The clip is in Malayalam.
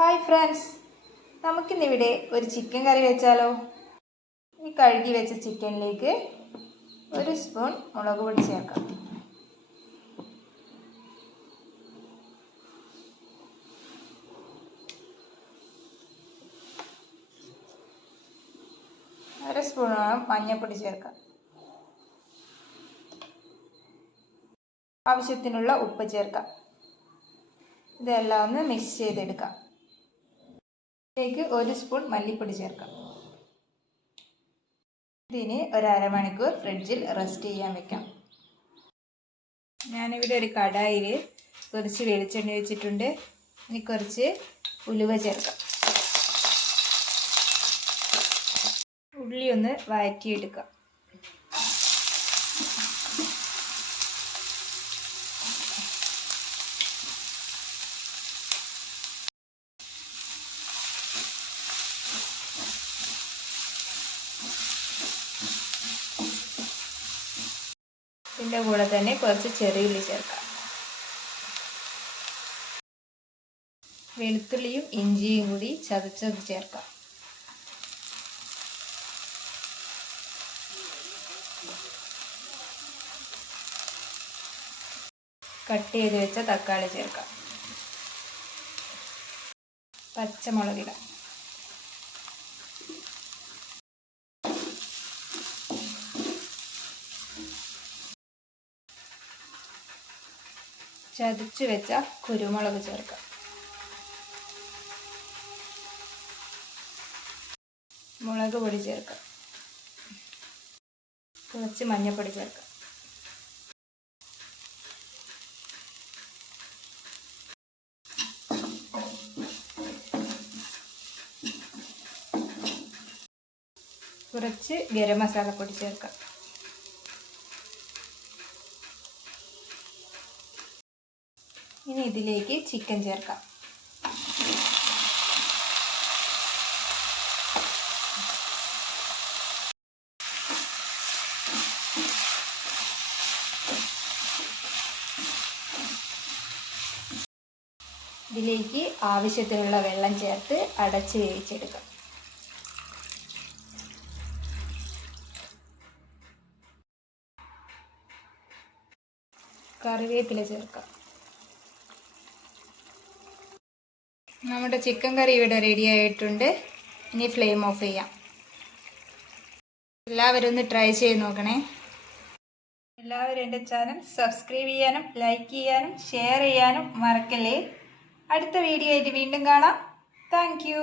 ഹായ് ഫ്രണ്ട്സ്, നമുക്കിന്നിവിടെ ഒരു ചിക്കൻ കറി വെച്ചാലോ. ഈ കഴുകി വെച്ച ചിക്കനിലേക്ക് 1 സ്പൂൺ മുളക് പൊടി ചേർക്കാം. അര സ്പൂണോളം മഞ്ഞൾപ്പൊടി ചേർക്കാം. ആവശ്യത്തിനുള്ള ഉപ്പ് ചേർക്കാം. ഇതെല്ലാം ഒന്ന് മിക്സ് ചെയ്തെടുക്കാം. ഇതിലേക്ക് 1 സ്പൂൺ മല്ലിപ്പൊടി ചേർക്കാം. ഇതിന് ഒരു അരമണിക്കൂർ ഫ്രിഡ്ജിൽ റെസ്റ്റ് ചെയ്യാൻ വെക്കാം. ഞാനിവിടെ ഒരു കടായിൽ കുറച്ച് വെളിച്ചെണ്ണ വെച്ചിട്ടുണ്ട്. ഇനി കുറച്ച് ഉലുവ ചേർക്കാം. ഉള്ളി ഒന്ന് വഴറ്റിയെടുക്കാം. ഇതിൻ്റെ കൂടെ തന്നെ കുറച്ച് ചെറിയുള്ളി ചേർക്കാം. വെളുത്തുള്ളിയും ഇഞ്ചിയും കൂടി ചതച്ചത് ചേർക്കാം. കട്ട് ചെയ്ത് വെച്ച തക്കാളി ചേർക്കാം. പച്ചമുളകിടാം. ചതച്ച് വെച്ച കുരുമുളക് ചേർക്കാം. മുളക് പൊടി ചേർക്കാം. കുറച്ച് മഞ്ഞൾപ്പൊടി ചേർക്കാം. കുറച്ച് ഗരം മസാലപ്പൊടി ചേർക്കാം. ഇനി ഇതിലേക്ക് ചിക്കൻ ചേർക്കാം. ഇതിലേക്ക് ആവശ്യത്തിനുള്ള വെള്ളം ചേർത്ത് അടച്ച് വേവിച്ചെടുക്കാം. കറിവേപ്പില ചേർക്കാം. നമ്മുടെ ചിക്കൻ കറി ഇവിടെ റെഡി ആയിട്ടുണ്ട്. ഇനി ഫ്ലെയിം ഓഫ് ചെയ്യാം. എല്ലാവരും ഒന്ന് ട്രൈ ചെയ്ത് നോക്കണേ. എല്ലാവരും എൻ്റെ ചാനൽ സബ്സ്ക്രൈബ് ചെയ്യാനും ലൈക്ക് ചെയ്യാനും ഷെയർ ചെയ്യാനും മറക്കല്ലേ. അടുത്ത വീഡിയോ ആയിട്ട് വീണ്ടും കാണാം. Thank you.